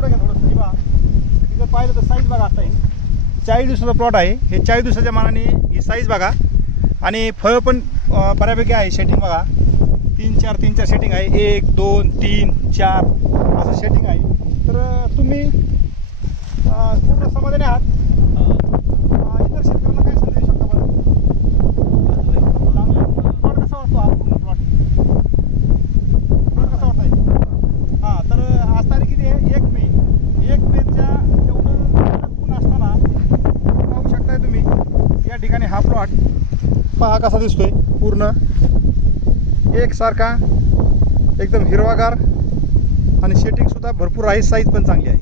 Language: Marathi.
पुढे घ्या थोडंसं. हे बघा तिथं पाहिलं तर साईज बघा. आता 40 दिवसाचा प्लॉट आहे. हे 40 दिवसाच्या मानाने ही साईज बघा. आणि फळ पण बऱ्यापैकी आहे. सेटिंग बघा 3-4 सेटिंग आहे. 1 2 3 4 असं सेटिंग आहे. तर तुम्ही पूर्ण समाधानी आहात. इतर शेतकऱ्यांना काय संदेश देऊ शकता बरं? चांगलं प्लॉट कसा वाटतो हा पूर्ण प्लॉट कसा वाटतंय? हां, तर आज तारीख किती आहे? 1 मे. 1 मेच्या एवढं ऊन असताना पाहू शकताय तुम्ही या ठिकाणी हा प्लॉट पहा कसा दिसतोय. पूर्ण एकसारखा एकदम हिरवागार आणि सेटिंग सुद्धा भरपूर आहे. साईज पण चांगली आहे.